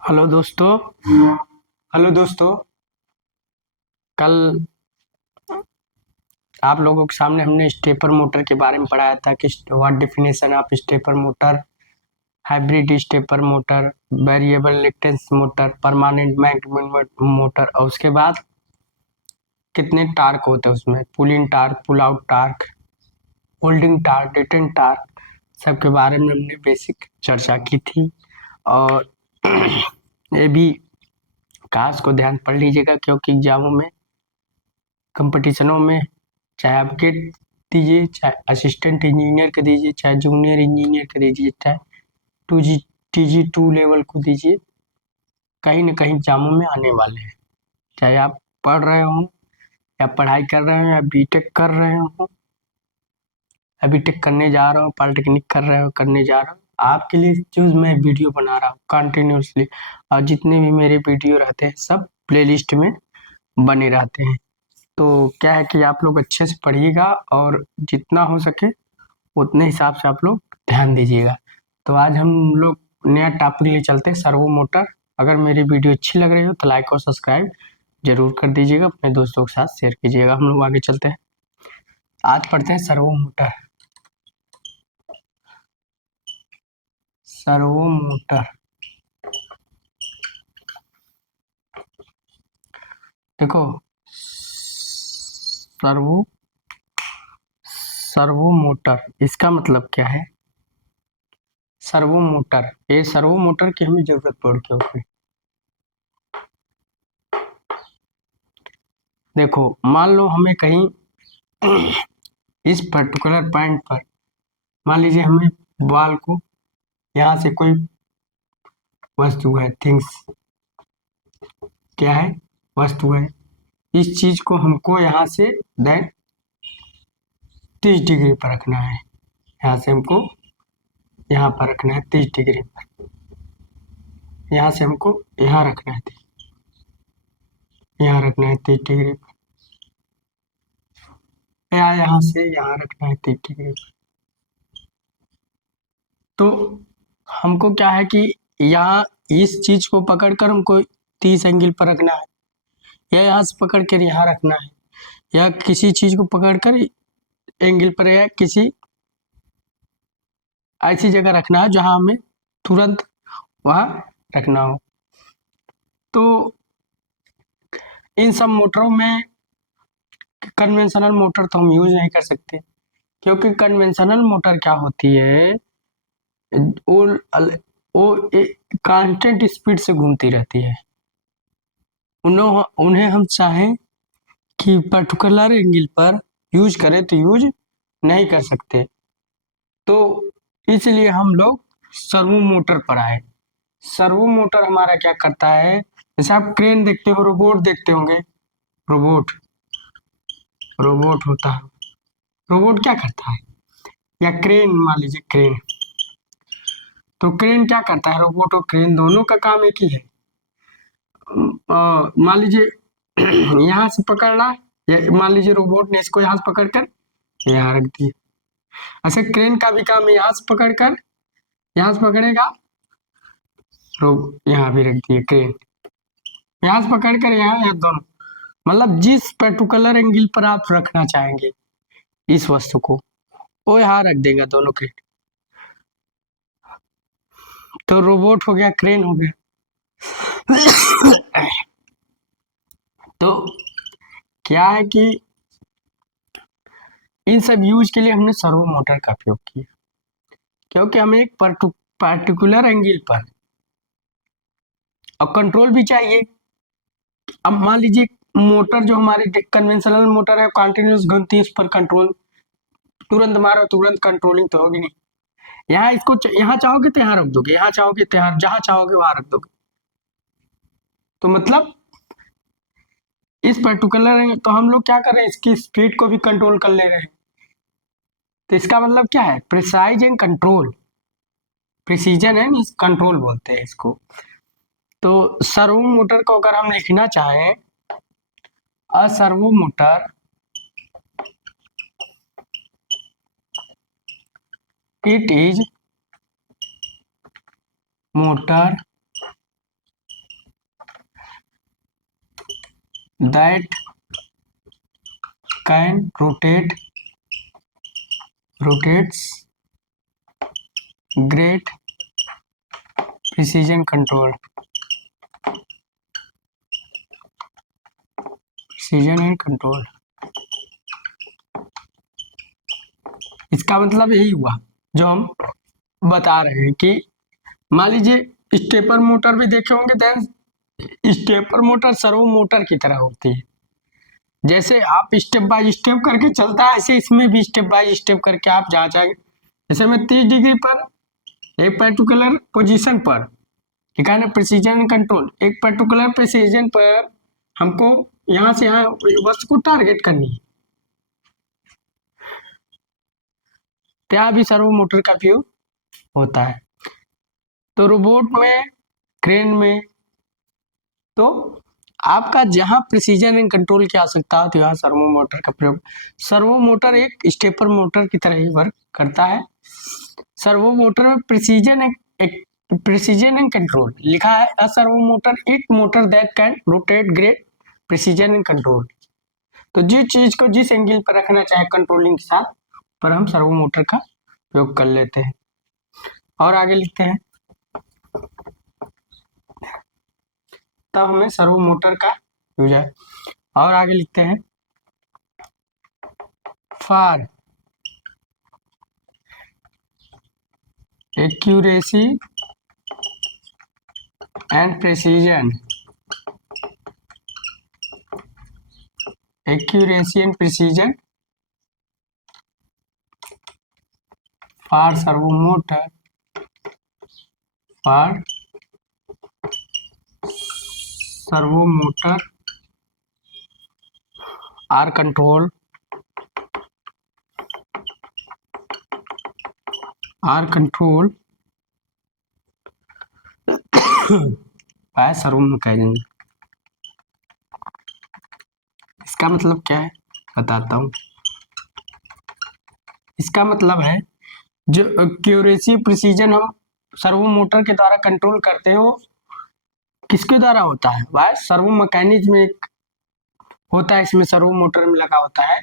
Hello दोस्तों। Hello दोस्तों। कल आप लोगों के सामने हमने स्टेपर मोटर के बारे में पढ़ाया था कि what definition of stepper motor, hybrid stepper motor, variable reactance motor, permanent magnet motor, और उसके बाद कितने टार्क होते हैं उसमें, pull in torque, pull out torque, holding torque, detent torque, सबके बारे में हमने बेसिक चर्चा की थी। और ये भी खास को ध्यान पढ़ लीजिएगा, क्योंकि एग्जामों में, कंपटीशनों में, चाहे आप गेट दीजिए, चाहे असिस्टेंट इंजीनियर का दीजिए, चाहे जूनियर इंजीनियर का दीजिए, चाहे 2G TG2 लेवल को दीजिए, कहीं न कहीं एग्जामों में आने वाले हैं। चाहे आप पढ़ रहे हो या पढ़ाई कर रहे हो या बीटेक कर रहे हो, या बीटेक करने जा रहे हो, पॉलिटेक्निक कर रहे हो, करने जा रहे हो, आपके लिए जो मैं वीडियो बना रहा हूँ कंटिन्यूअसली, और जितने भी मेरे वीडियो रहते हैं सब प्लेलिस्ट में बने रहते हैं। तो क्या है कि आप लोग अच्छे से पढ़िएगा और जितना हो सके उतने हिसाब से आप लोग ध्यान दीजिएगा। तो आज हम लोग नया टॉपिक लिए चलते हैं, सर्वो मोटर। अगर मेरी वीडियो अच्छी लग रही हो तो लाइक और सब्सक्राइब जरूर कर दीजिएगा, अपने दोस्तों के साथ शेयर कीजिएगा। हम लोग आगे चलते हैं, आज पढ़ते हैं सर्वो मोटर। सर्वो मोटर, देखो, सर्वो सर्वो मोटर इसका मतलब क्या है? सर्वो मोटर, ये सर्वो मोटर की हमें जरूरत पड़ क्यों होगी? देखो, मान लो हमें कहीं इस पर्टिकुलर पॉइंट पर, मान लीजिए हमें बॉल को यहाँ से कोई वस्तु है, थिंग्स, क्या है, वस्तु है, इस चीज को हमको यहाँ से देन 30 डिग्री पर रखना है। यहाँ से हमको यहाँ पर रखना है 30 डिग्री पर, यहाँ से हमको यहाँ रखना है, यहाँ रखना है 30 डिग्री पर, या यहाँ से यहाँ रखना है 30 डिग्री पर। तो हमको क्या है कि यहाँ इस चीज को पकड़कर हमको 30 एंगल पर रखना है, या यहाँ से पकड़ कर यहाँ रखना है, या किसी चीज को पकड़कर एंगल पर, या किसी ऐसी जगह रखना है जहां हमें तुरंत वहां रखना हो। तो इन सब मोटरों में कन्वेंशनल मोटर तो हम यूज नहीं कर सकते, क्योंकि कन्वेंशनल मोटर क्या होती है, वो वो कांस्टेंट स्पीड से घूमती रहती है। उन्हें हम चाहें कि पर्टिकुलर एंगल पर यूज करें तो यूज नहीं कर सकते। तो इसलिए हम लोग सर्वो मोटर पर आए। सर्वो मोटर हमारा क्या करता है, जैसे आप क्रेन देखते हो, रोबोट देखते होंगे, रोबोट रोबोट होता है, रोबोट क्या करता है, या क्रेन, मान लीजिए क्रेन, तो क्रेन क्या करता है, रोबोट और क्रेन दोनों का काम एक ही है। मान लीजिए यहाँ से पकड़ना, या मान लीजिए रोबोट ने इसको यहाँ से पकड़ कर यहाँ रख दिया। ऐसे क्रेन का भी काम है, यहाँ से पकड़ कर यहाँ से पकड़ेगा, यहाँ भी रख दिए क्रेन, यहाँ से पकड़ कर यहाँ दोनों, मतलब जिस पर्टिकुलर एंगल पर आप रखना चाहेंगे इस वस्तु को, वो यहाँ रख देगा दोनों क्रेन। तो रोबोट हो गया, क्रेन हो गया। तो क्या है कि इन सब यूज के लिए हमने सर्वो मोटर का उपयोग किया, क्योंकि हमें एक पर्टिकुलर एंगल पर, और कंट्रोल भी चाहिए। अब मान लीजिए मोटर जो हमारी कन्वेंशनल मोटर है, कंटिन्यूस घूमती है, उस पर कंट्रोल तुरंत मारो, तुरंत कंट्रोलिंग तो होगी नहीं। यहाँ इसको यहाँ चाहोगे तो यहाँ रख दोगे, यहाँ चाहोगे तो यहाँ, जहां चाहोगे वहां रख दोगे। तो मतलब इस पर्टिकुलर, तो हम लोग क्या कर रहे हैं, इसकी स्पीड को भी कंट्रोल कर ले रहे हैं। तो इसका मतलब क्या है, precise and control, precision and control बोलते हैं इसको। तो सर्वो मोटर को अगर हम लिखना चाहें, a servo motor it is motor that can rotates great precision and control। इसका मतलब यही हुआ जो हम बता रहे हैं कि मान लीजिए स्टेपर मोटर भी देखे होंगे, then stepper motor servo motor की तरह होती है। जैसे आप स्टेप बाय स्टेप करके चलता है, ऐसे इसमें भी स्टेप बाय स्टेप करके आप जहाँ चाहेंगे। जैसे मैं 30 डिग्री पर एक पर्टिकुलर पोजीशन पर, ठीक है ना, प्रिसीजन कंट्रोल, एक पर्टिकुलर प्रिसीजन पर हमको यहाँ से यहाँ वस्तु को टारगेट करनी है, ત્યાં भी सर्वो मोटर का उपयोग होता है। तो रोबोट में, क्रेन में, तो आपका जहां प्रिसीजन एंड कंट्रोल की आवश्यकता होती है वहां सर्वो मोटर का प्रयोग। सर्वो मोटर एक स्टेपर मोटर की तरह ही वर्क करता है। सर्वो मोटर में प्रिसीजन एंड कंट्रोल लिखा है। A servo motor it motor that can rotate great precision and control. तो जिस चीज को जिस एंगल पर रखना चाहे कंट्रोलिंग के साथ, पर हम सर्वो मोटर का उपयोग कर लेते हैं। और आगे लिखते हैं, तब हमें सर्वो मोटर का यूज है। और आगे लिखते हैं, for accuracy and precision, accuracy and precision for servo motor, for servo motor are control by servo mechanism. इसका मतलब क्या है बताता हूँ। इसका मतलब है जो एक्यूरेसी प्रिसीजन हम सर्वो मोटर के द्वारा कंट्रोल करते हैं, वो किसके द्वारा होता है? बाय सर्वो मैकेनिज्म एक होता है, इसमें सर्वो मोटर में लगा होता है,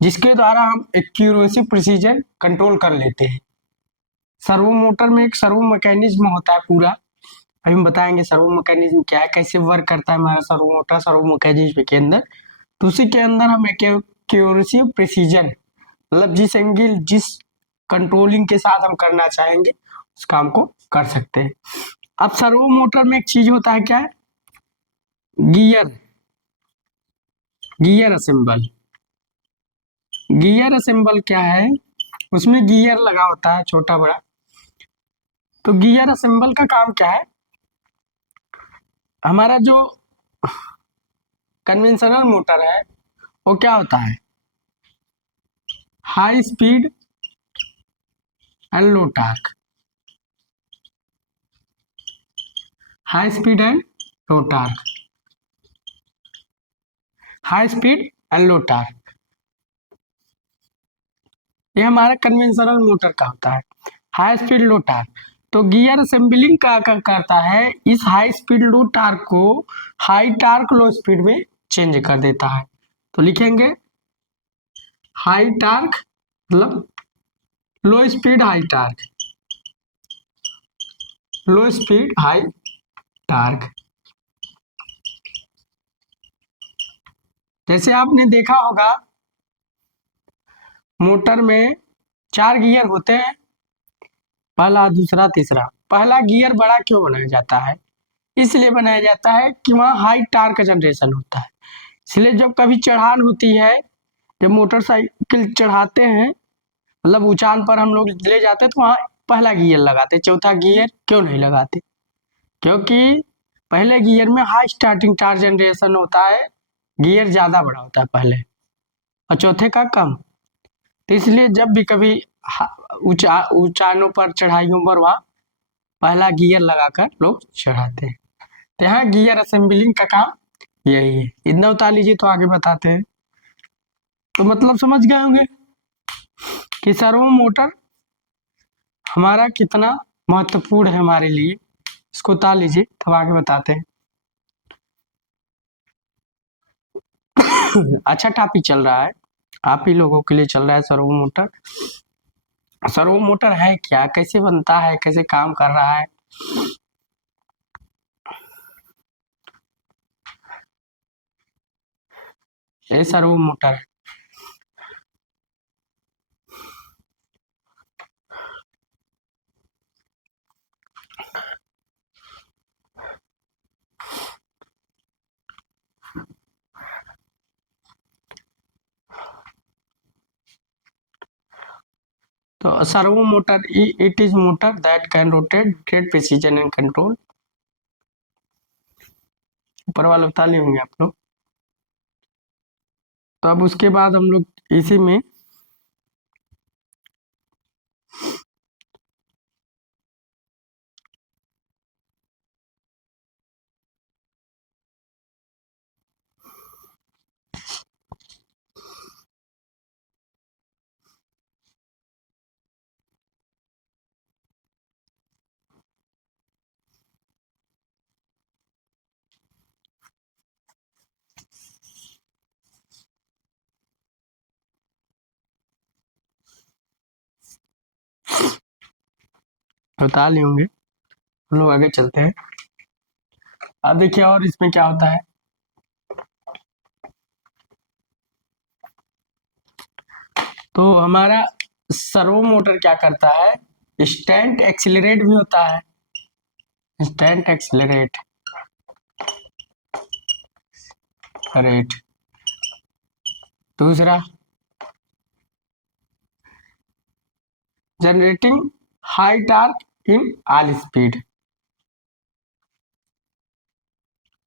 जिसके द्वारा हम एक्यूरेसी प्रिसीजन कंट्रोल कर लेते हैं। सर्वो मोटर में एक सर्वो मैकेनिज्म होता है पूरा, अभी हम बताएंगे सर्वो मैकेनिज्म क्या है, कैसे वर्क करता है हमारा सर्वो मोटर सर्वो मैकेनिज्म के अंदर। तो उसी के अंदर हम एक्यूरेसी प्रिसीजन, मतलब जिस एंगल जिस कंट्रोलिंग के साथ हम करना चाहेंगे उस काम को कर सकते हैं। अब सर्वो मोटर में एक चीज होता है, क्या है? Gear assemble. गियर असेंबल क्या है? उसमें गियर लगा होता है छोटा बड़ा। तो गियर असेंबल का काम क्या है? हमारा जो कन्वेंशनल मोटर है वो क्या होता है? High speed and low torque, high speed and low torque, high speed and low torque, ये हमारा कन्वेंशनल मोटर का होता है। हाई स्पीड लो टार्क। तो गियर असेंबलिंग का करता है, इस हाई स्पीड लो टार्क को हाई टार्क लो स्पीड में चेंज कर देता है। तो लिखेंगे हाई टार्क मतलब लो स्पीड हाई टार्क, लो स्पीड हाई टार्क। जैसे आपने देखा होगा मोटर में 4 गियर होते हैं, पहला दूसरा तीसरा। पहला गियर बड़ा क्यों बनाया जाता है? इसलिए बनाया जाता है कि वहाँ हाई टार्क जनरेशन होता है। इसलिए जब कभी चढ़ान होती है, जब मोटरसाइकिल चढ़ाते हैं, मतलब ऊंचान पर हम लोग ले जाते हैं, तो वहाँ पहला गियर लगाते, चौथा गियर क्यों नहीं लगाते? क्योंकि पहले गियर में हाई स्टार्टिंग टार्क जनरेशन होता है, गियर ज्यादा बड़ा होता है पहले, और चौथे का कम। तो इसलिए जब भी कभी ऊंचानों पर चढ़ाइयों पर वहाँ पहला गियर लगाकर लोग चढ़ाते हैं। तो यहाँ गियर असेंबलिंग का काम यही है। इतना उतार लीजिए तो आगे बताते हैं। तो मतलब समझ गए होंगे कि सर्वो मोटर हमारा कितना महत्वपूर्ण है हमारे लिए। इसको उतार लीजिए तब आगे बताते हैं। अच्छा टॉपिक चल रहा है, आप ही लोगों के लिए चल रहा है सर्वो मोटर। सर्वो मोटर है क्या, कैसे बनता है, कैसे काम कर रहा है? ये सर्वो मोटर है। तो servo motor it is motor that can rotate great precision and control. ऊपर वाला बता लिए होंगे आप लोग। तो अब उसके बाद हम लोग इसी में बता लिए होंगे। हम लोग आगे चलते हैं। अब देखिए और इसमें क्या होता है। तो हमारा सर्वो मोटर क्या करता है, स्टैंड एक्सिलरेट भी होता है। Stand accelerate rate. दूसरा generating high torque in all speed.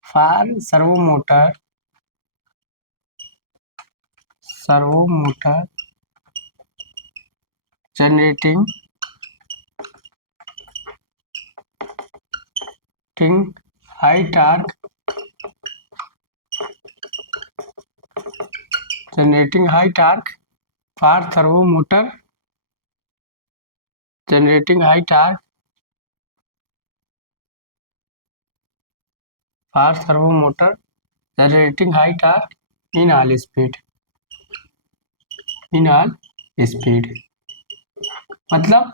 For servo motor generating high torque generating high torque for servo motor generating high torque for servo motor generating high torque in all speed. In all speed मतलब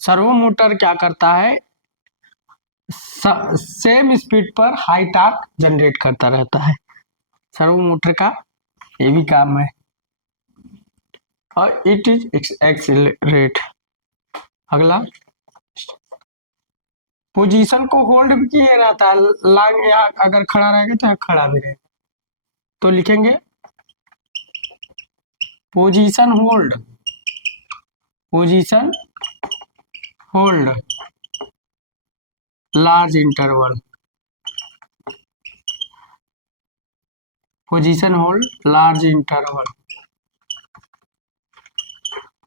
servo motor क्या करता है, same speed पर high torque generate करता रहता है। Servo motor का ये भी काम है। और इट इज एक्सिलरेट। अगला पोजीशन को होल्ड भी किए रहता है। लाइन यहाँ अगर खड़ा रहेगा तो यहाँ खड़ा भी रहेगा। तो लिखेंगे position hold large interval. Position hold large interval.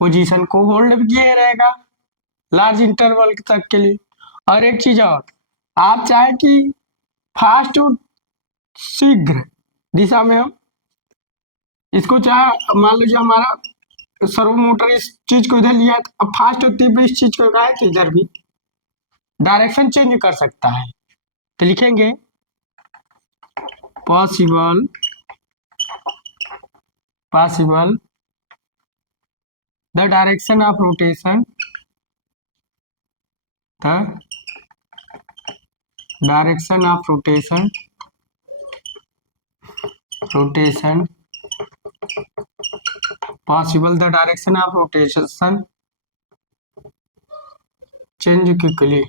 Position को होल्ड भी किए रहेगा लार्ज इंटरवल तक के लिए। और एक चीज और, आप चाहे कि फास्ट और शीघ्र दिशा में हम इसको चाहे, मान लीजिए हमारा सर्वो मोटर इस चीज को इधर लिया है, तो अब फास्ट और तीव्र इस चीज को कहा है तो इधर भी डायरेक्शन चेंज कर सकता है। तो लिखेंगे possible the direction of rotation possible the direction of rotation change quickly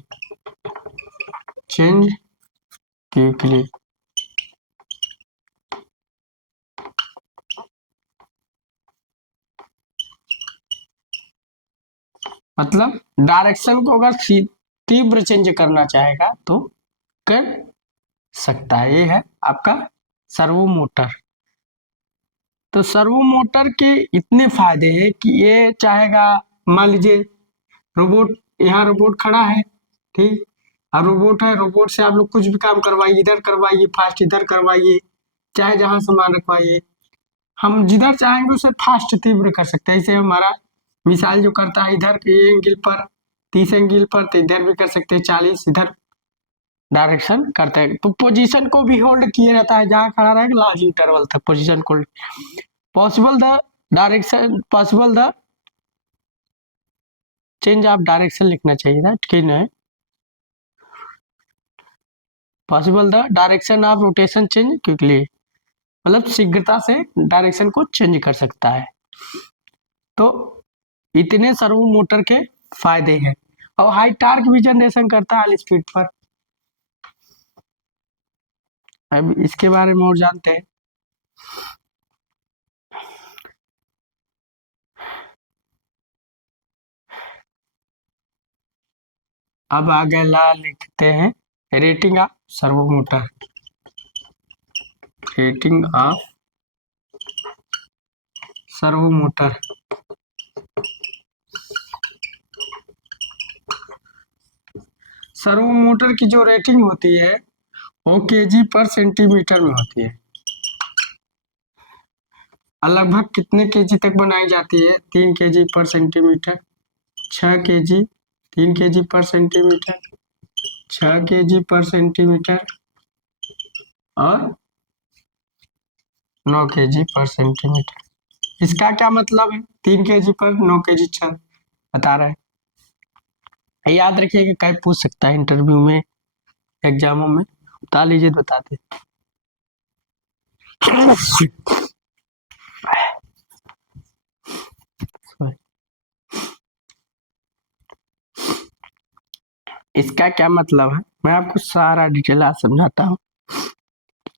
मतलब डायरेक्शन को अगर तीव्र चेंज करना चाहेगा तो कर सकता है। ये है आपका सर्वो मोटर। तो सर्वो मोटर के इतने फायदे हैं कि ये चाहेगा, मान लीजिए रोबोट, यहाँ रोबोट खड़ा है, ठीक, अब रोबोट है, रोबोट से आप लोग कुछ भी काम करवाइए, इधर करवाइए फास्ट, इधर करवाइए, चाहे जहाँ सामान रखवाइए, हम जिधर चाहेंगे उसे फास्ट तीव्र कर सकते हैं। इसे हमारा मिसाइल जो करता है इधर ये एंगल पर 30 एंगल पर, तो इधर भी कर सकते हैं 40, इधर डायरेक्शन करते हैं। तो पोजीशन को भी होल्ड किए रहता है, जहां खड़ा रहेगा लार्ज इंटरवल तक पोजीशन को। Possible the direction, possible the change of direction लिखना चाहिए था कि नहीं, possible the direction of rotation change quickly, मतलब शीघ्रता से डायरेक्शन को चेंज कर सकता है। तो इतने सर्वो मोटर के फायदे हैं। और हाई टार्क भी जनरेशन करता है हाई स्पीड पर। अब इसके बारे में और जानते हैं। अब अगला लिखते हैं rating of servo motor. Rating of servo motor. Servo motor की जो रेटिंग होती है वो केजी पर सेंटीमीटर में होती है। लगभग कितने केजी तक बनाई जाती है? 3 KG per centimetre, 6 KG, 3 KG per centimetre, 6 KG per centimetre और 9 केजी पर सेंटीमीटर। इसका क्या मतलब है? 3 केजी पर 9 केजी 6 बता रहा है। याद रखिएगा, कहीं पूछ सकता है इंटरव्यू में, एग्जामों में। बता लीजिए, बताते। इसका क्या मतलब है, मैं आपको सारा डिटेल आज समझाता हूँ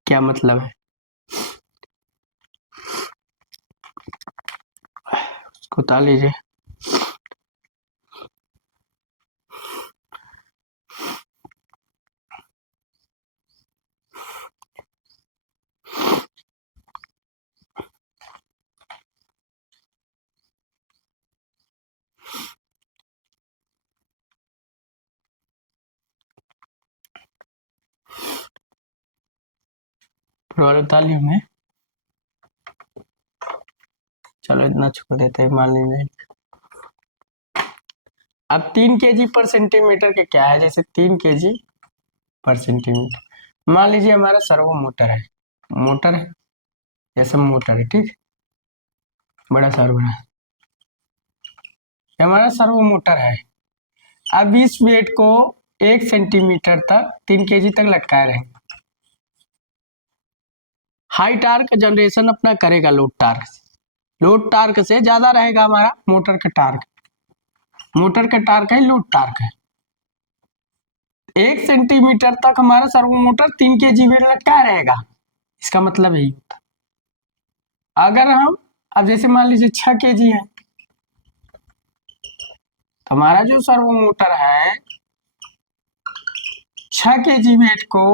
क्या मतलब है। उसको बता लीजिए। तालियों में चलो इतना छोड़ देते हैं, मान लीजिए। अब 3 केजी पर सेंटीमीटर के क्या है, जैसे 3 केजी पर सेंटीमीटर। मान लीजिए हमारा सर्वो मोटर है, मोटर है, जैसे मोटर है, ठीक, बड़ा सर्वो है, हमारा सर्वो मोटर है। अब इस वेट को 1 सेंटीमीटर तक 3 केजी तक लटकाए रहेंगे। हाई टार्क जनरेशन अपना करेगा लोड टार्क से, लोड टार्क से ज्यादा रहेगा हमारा मोटर का टार्क। मोटर का टार्क है, लोड टार्क है। 1 सेंटीमीटर तक हमारा सर्वो मोटर 3 केजी वेट लटकाया रहेगा। इसका मतलब यही होता। अगर हम अब जैसे मान लीजिए 6 केजी है, तो हमारा जो सर्वो मोटर है 6 केजी वेट को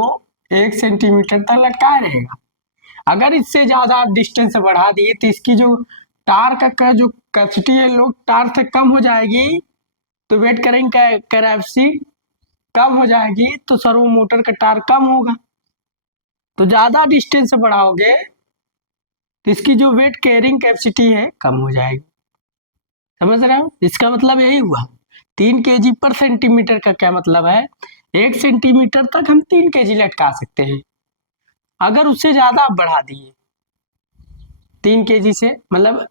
1 सेंटीमीटर तक लटकाया रहेगा। अगर इससे ज्यादा आप डिस्टेंस बढ़ा दिए तो इसकी जो टार्क का जो कैपेसिटी है, लोड टार्क से कम हो जाएगी, तो वेट करेंगे कैपेसिटी कम हो जाएगी, तो सर्वो मोटर का टार्क कम होगा। तो ज्यादा डिस्टेंस बढ़ाओगे तो इसकी जो वेट कैरिंग कैपेसिटी है कम हो जाएगी। समझ रहे हो? इसका मतलब यही हुआ। 3 केजी पर सेंटीमीटर का क्या मतलब है? 1 सेंटीमीटर तक हम 3 केजी लटका सकते हैं। अगर उससे ज्यादा आप बढ़ा दिए 3 केजी से, मतलब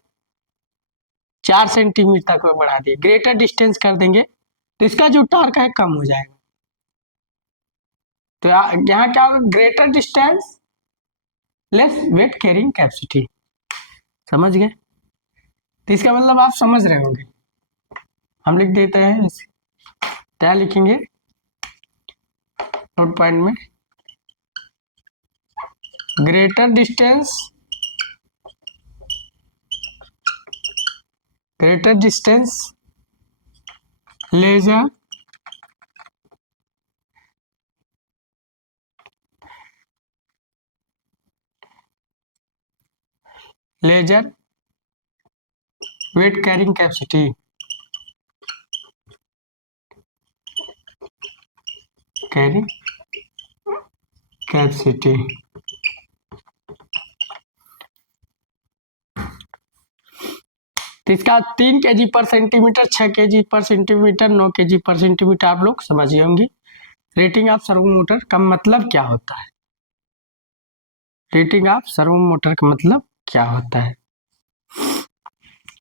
4 सेंटीमीटर तक बढ़ा दिए, ग्रेटर डिस्टेंस कर देंगे, तो इसका जो टार्क है कम हो जाएगा। तो यहाँ क्या होगा? Greater distance less weight carrying capacity. समझ गए? तो इसका मतलब आप समझ रहे होंगे। हम लिख देते हैं इसे, क्या लिखेंगे नोट पॉइंट में? Greater distance, greater distance lesser lesser weight carrying capacity, carrying capacity. तो इसका 3 KG per centimetre, 6 KG per centimetre, 9 KG per centimetre आप लोग समझिए होंगे। रेटिंग ऑफ सर्वो मोटर का मतलब क्या होता है? रेटिंग ऑफ सर्वो मोटर का मतलब क्या होता है?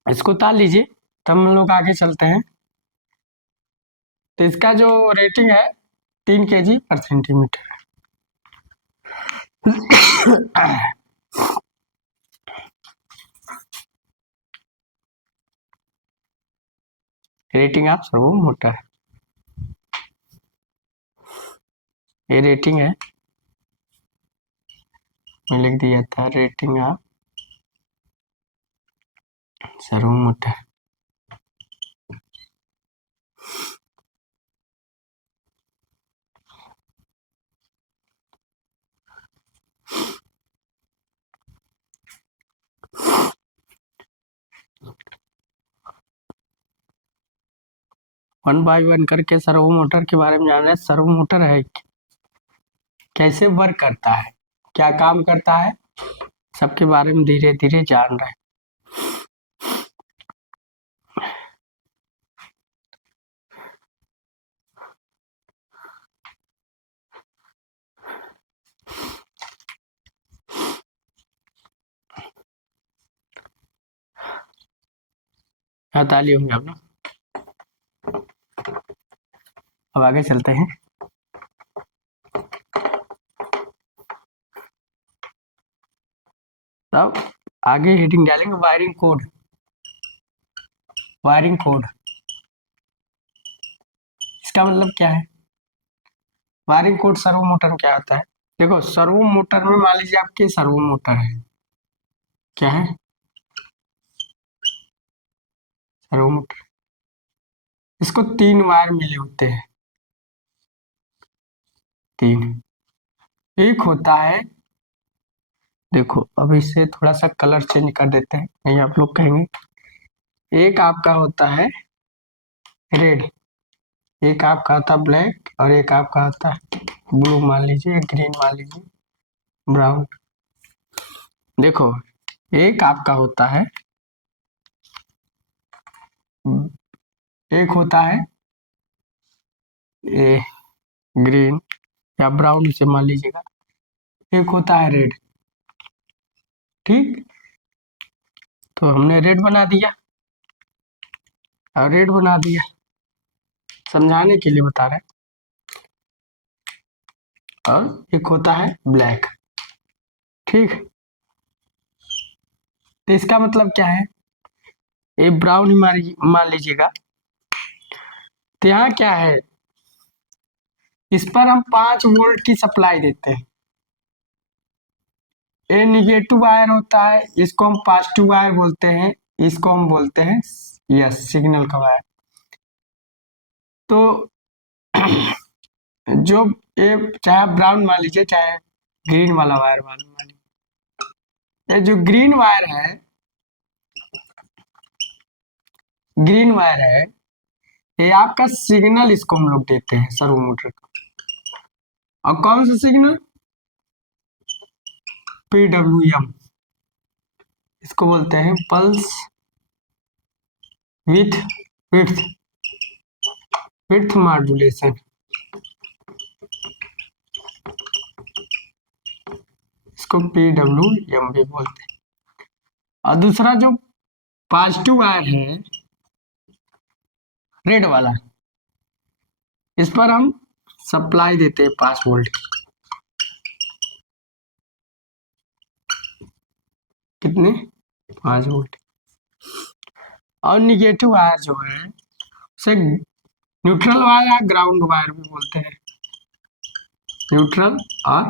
इसको उतार लीजिए, तब हम लोग आगे चलते हैं। तो इसका जो रेटिंग है 3 kg/cm। Rating of servo motor, ये रेटिंग है, मैं लिख दिया था rating of servo motor. One by one करके सर्वो मोटर के बारे में जान रहे हैं। सर्वो मोटर है, कैसे वर्क करता है, क्या काम करता है, सबके बारे में धीरे धीरे जान रहे हैं। हटा लिए होंगे आप लोग। अब आगे चलते हैं। तब आगे हेडिंग डालेंगे वायरिंग कोड। वायरिंग कोड इसका मतलब क्या है? वायरिंग कोड सर्वो मोटर में क्या होता है? देखो, सर्वो मोटर में मान लीजिए आपके सर्वो मोटर है, क्या है? सर्वो मोटर, इसको 3 वायर मिले होते हैं, 3। एक होता है, देखो अब इसे थोड़ा सा कलर चेंज कर देते हैं, नहीं आप लोग कहेंगे। एक आपका होता है रेड, एक आपका होता है ब्लैक, और एक आपका होता है ब्लू मान लीजिए, ग्रीन मान लीजिए, ब्राउन। देखो, एक आपका होता है, एक होता है ए, ग्रीन या ब्राउन से मान लीजिएगा, एक होता है रेड। ठीक, तो हमने रेड बना दिया और रेड बना दिया, समझाने के लिए बता रहे हैं। और एक होता है ब्लैक। ठीक, तो इसका मतलब क्या है? ये ब्राउन ही मान लीजिएगा। तो यहाँ क्या है, इस पर हम 5 वोल्ट की सप्लाई देते हैं। ये निगेटिव वायर होता है, इसको हम पॉजिटिव वायर बोलते हैं, इसको हम बोलते हैं यस सिग्नल का वायर। तो जो ये चाहे ब्राउन मान लीजिए, चाहे ग्रीन वाला वायर मान लीजिए, ये जो ग्रीन वायर है, ग्रीन वायर है, ये आपका सिग्नल, इसको हम लोग देते हैं सर्वो मोटर का। और कौन सा सिग्नल? PWM, इसको बोलते हैं pulse with width, width modulation, इसको PWM भी बोलते हैं। और दूसरा जो पॉजिटिव वायर है रेड वाला, इस पर हम सप्लाई देते हैं 5 वोल्ट की। कितने? 5 वोल्ट। और निगेटिव वायर जो है उसे न्यूट्रल वायर या ग्राउंड वायर भी बोलते हैं, न्यूट्रल और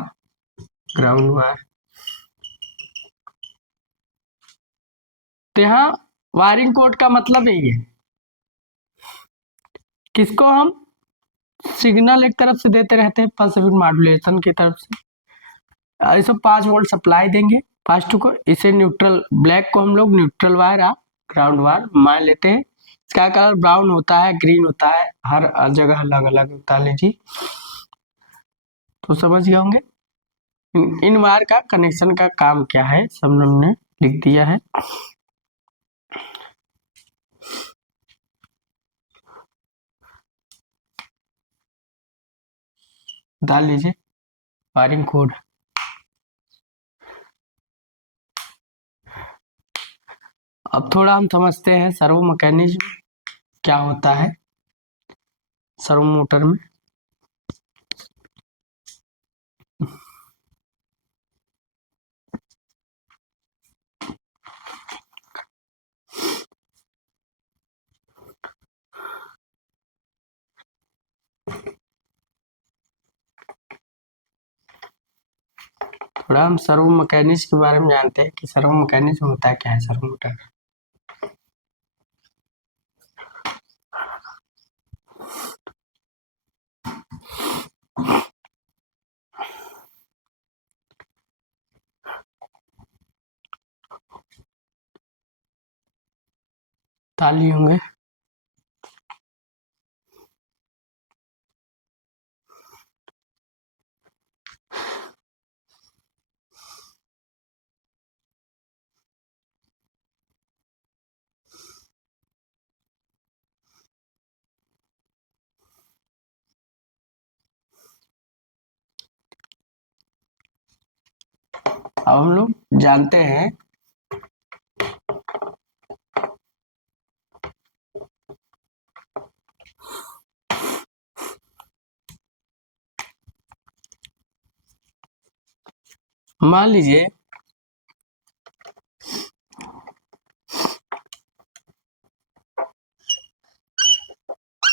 ग्राउंड वायर। तो यहाँ वायरिंग कोड का मतलब यही है, किसको हम सिग्नल एक तरफ से देते रहते हैं पल्स विड्थ मॉड्यूलेशन की तरफ से, इसे 5 वोल्ट सप्लाई देंगे फर्स्ट को, इसे न्यूट्रल, ब्लैक को हम लोग न्यूट्रल वायर या ग्राउंड वायर मान लेते हैं। इसका कलर ब्राउन होता है, ग्रीन होता है, हर जगह अलग अलग होता है लीजिए, तो समझ गए होंगे। इन वायर का कनेक्शन का काम क्या है सब हमने लिख दिया है। डाल लीजिए वायरिंग कोड। अब थोड़ा हम समझते हैं सर्वो मैकेनिज्म क्या होता है सर्वो मोटर में। थोड़ा हम सर्वो मैकेनिज्म के बारे में जानते हैं कि सर्वो मैकेनिज्म होता क्या है सर्वो मोटर। ताली होंगे। अब हम लोग जानते हैं मान लीजिए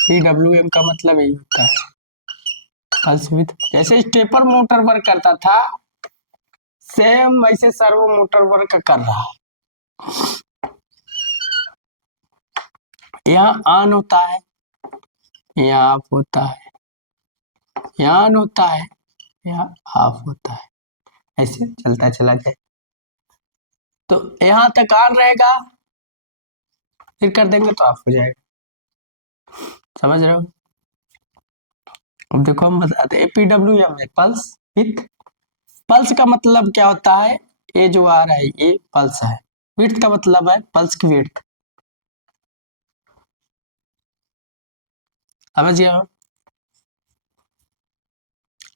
PWM का मतलब यही होता है पल्स विथ। जैसे स्टेपर मोटर वर्क करता था सेम वैसे सर्वो मोटर वर्क कर रहा है। यहाँ ऑन होता है, यहाँ ऑफ होता है, यहाँ ऑन होता है, यहाँ ऑफ होता है, ऐसे चलता चला जाए। तो यहाँ तक ऑन रहेगा फिर कर देंगे तो ऑफ हो जाएगा। समझ रहे हो। अब देखो हम बताते हैं PWM है पल्स विथ। पल्स का मतलब क्या होता है, ये जो आ रहा है ये पल्स है। विड्थ का मतलब है पल्स की विड्थ। समझ गया।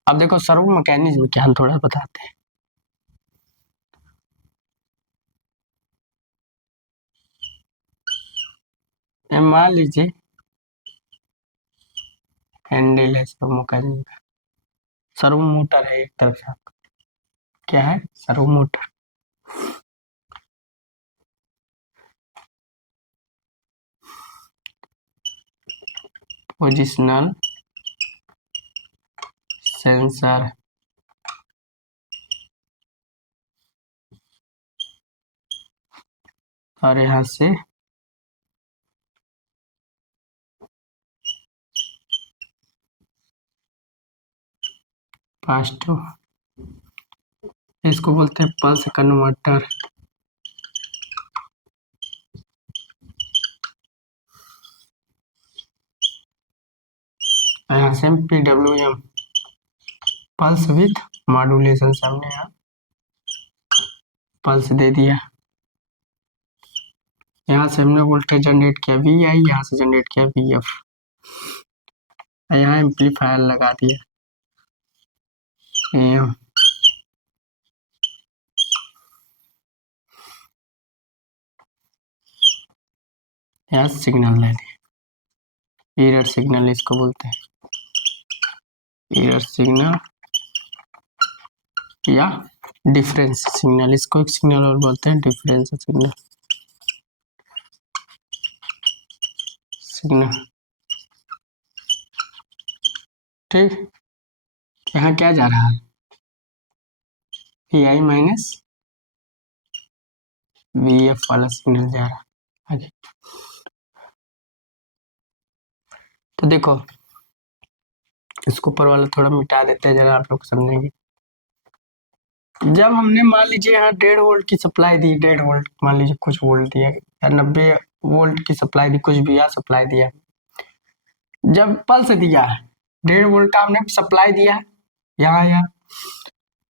अब देखो सर्वो मैकेनिज्म क्या हम थोड़ा बताते हैं। मान लीजिए हैंडल है सर्वो मैकेनिज्म का, सर्वो मोटर है एक तरफ से। क्या है सर्वो मोटर। पोजिशनल सेंसर और यहाँ से फास्ट, इसको बोलते हैं पल्स कन्वर्टर। यहाँ से PWM पल्स विथ मॉड्यूलेशन से हमने यहाँ पल्स दे दिया। यहाँ से हमने वोल्टेज जनरेट किया VI, यहाँ से जनरेट किया VF, यहाँ एम्पलीफायर लगा दिया AM। यहाँ सिग्नल ले लिया, एरर सिग्नल इसको बोलते हैं, एरर सिग्नल या डिफरेंस सिग्नल। इसको एक सिग्नल और बोलते हैं डिफरेंस सिग्नल। सिग्नल ठीक। यहाँ क्या जा रहा है VI माइनस VF वाला सिग्नल जा रहा है आगे। तो देखो इसको ऊपर वाला थोड़ा मिटा देते हैं जरा आप लोग समझेंगे। जब हमने मान लीजिए यहाँ 1.5 वोल्ट की सप्लाई दी, 1.5 वोल्ट मान लीजिए कुछ वोल्ट दिया या 90 वोल्ट की सप्लाई दी, कुछ भी सप्लाई दिया। जब पल्स दिया है 1.5 वोल्ट का हमने सप्लाई दिया है यहाँ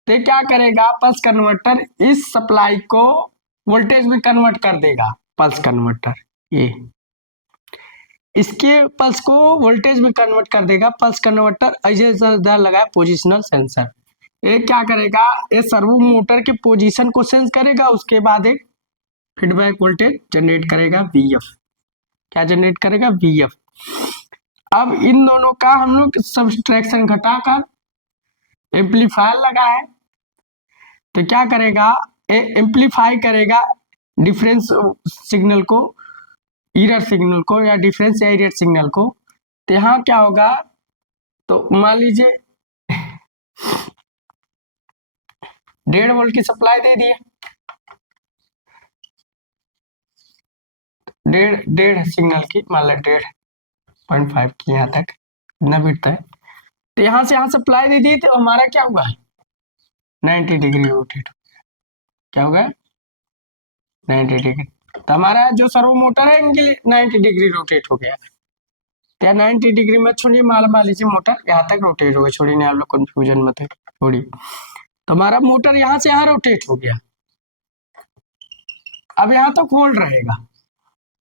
तो क्या करेगा पल्स कन्वर्टर इस सप्लाई को वोल्टेज में कन्वर्ट कर देगा। पल्स कन्वर्टर ये इसके पल्स को वोल्टेज में कन्वर्ट कर देगा। पल्स कन्वर्टर ऐसे लगाया पोजिशनल सेंसर। ये क्या करेगा, ये सर्वो मोटर के पोजीशन को सेंस करेगा, उसके बाद एक फीडबैक वोल्टेज जनरेट करेगा वीएफ। क्या जनरेट करेगा, वीएफ। अब इन दोनों का हम लोग सब्सट्रैक्शन घटाकर एम्पलीफायर लगा है, तो क्या करेगा, एम्पलीफाई करेगा डिफरेंस सिग्नल को, एरर सिग्नल को, या डिफरेंस या एरर सिग्नल को। तो यहाँ क्या होगा, तो मान लीजिए 1.5 वोल्ट की सप्लाई दे दिए, डेढ़ सिग्नल की, मान लो 1.5 की, यहाँ तक इतना बिट है। तो यहाँ से यहाँ सप्लाई दे दी, तो हमारा क्या हुआ, 90 डिग्री रोटेट हो गया। क्या होगा, 90 डिग्री। तो हमारा जो सर्वो मोटर है इनके लिए 90 डिग्री रोटेट हो गया। क्या 90 डिग्री में छोड़िए, मान लीजिए मोटर यहाँ तक रोटेट हो गया, छोड़िए नहीं, आप लोग कंफ्यूजन मत है, छोड़िए। तो हमारा मोटर यहाँ से यहाँ रोटेट हो गया। अब यहाँ तक होल्ड रहेगा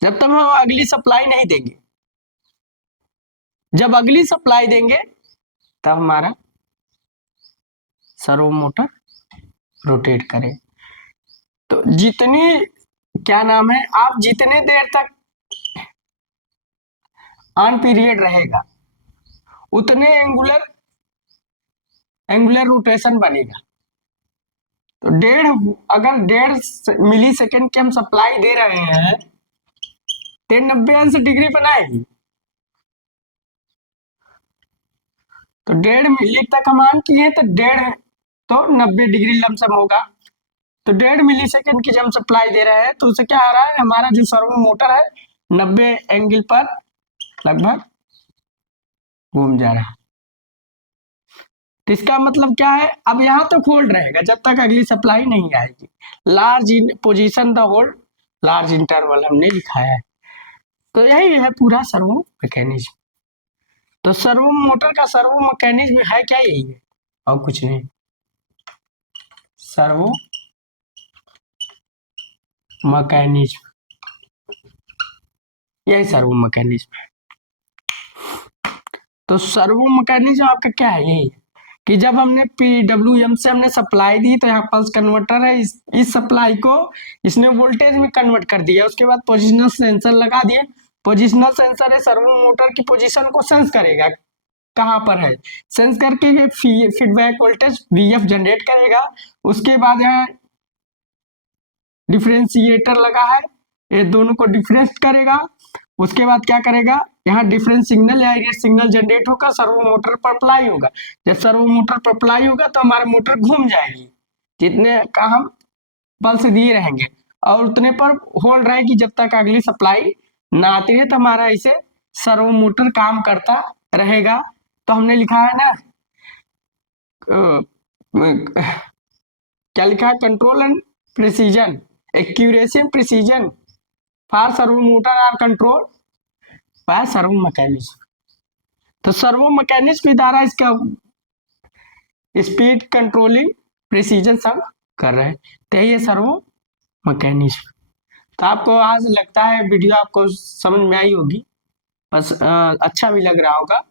जब तक हम अगली सप्लाई नहीं देंगे। जब अगली सप्लाई देंगे तब हमारा सर्वो मोटर रोटेट करे। तो जितनी, क्या नाम है, आप जितने देर तक ऑन पीरियड रहेगा उतने एंगुलर रोटेशन बनेगा। तो अगर 1.5 मिली सेकेंड की हम सप्लाई दे रहे हैं तो 90 डिग्री बनाएगी। तो 1.5 मिली तक हम ऑन किए तो 90 डिग्री लमसम होगा। तो 1.5 मिली सेकेंड की जब हम सप्लाई दे रहे हैं तो उसे क्या आ रहा है, हमारा जो सर्वो मोटर है 90 एंगल पर लगभग घूम जा रहा है। तो इसका मतलब क्या है, अब यहाँ तक होल्ड रहेगा जब तक अगली सप्लाई नहीं आएगी। Large in position the hold large interval हमने लिखाया है। तो यही है पूरा सर्वो मैकेनिज्म। तो सर्वो मोटर का सर्वो मैकेनिज्म है क्या, यही है और कुछ नहीं। सर्वो मैकेनिज्म, यही सर्वो मैकेनिज्म है। तो सर्वो मैकेनिज्म आपका क्या है, यही कि जब हमने PWM से हमने सप्लाई दी तो यहाँ पल्स कन्वर्टर है, इस सप्लाई को इसने वोल्टेज में कन्वर्ट कर दिया। उसके बाद पोजिशनल सेंसर लगा दिए। पोजिशनल सेंसर है सर्वो मोटर की पोजीशन को सेंस करेगा कहाँ पर है, सेंस करके फीडबैक वोल्टेज VF जनरेट करेगा। उसके बाद यहाँ डिफरेंशिएटर लगा है, ये दोनों को डिफरेंस करेगा। उसके बाद क्या करेगा, यहाँ डिफरेंस सिग्नल या एरर सिग्नल जनरेट होकर सर्वो मोटर पर अप्लाई होगा। जब सर्वो मोटर पर अप्लाई होगा तो हमारा मोटर घूम जाएगी, जितने का हम पल्स दिए रहेंगे, और उतने पर होल्ड रहेगी जब तक अगली सप्लाई ना आती है। तो हमारा इसे सर्वो मोटर काम करता रहेगा। तो हमने लिखा है ना, क्या लिखा है, control and precision, accuracy and precision for servo motor are control by servo mechanism. तो सर्वो मैकेनिज्म के द्वारा इसका स्पीड कंट्रोलिंग प्रिसीजन सब कर रहे हैं। तो यही है सर्वो मैकेनिज्म। तो आपको आज लगता है वीडियो आपको समझ में आई होगी, बस अच्छा भी लग रहा होगा।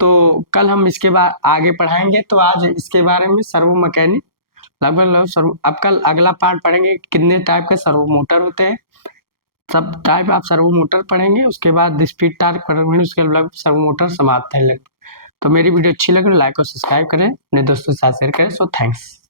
तो कल हम इसके बाद आगे पढ़ाएंगे। तो आज इसके बारे में सर्वो मैकेनिक लगभग अब कल अगला पार्ट पढ़ेंगे, कितने टाइप के सर्वो मोटर होते हैं, सब टाइप आप सर्वो मोटर पढ़ेंगे। उसके बाद स्पीड टार्क पढ़ेंगे, उसके बाद सर्वो मोटर समाप्त है। तो मेरी वीडियो अच्छी लगे लाइक और सब्सक्राइब करें, अपने दोस्तों के साथ शेयर करें। So thanks.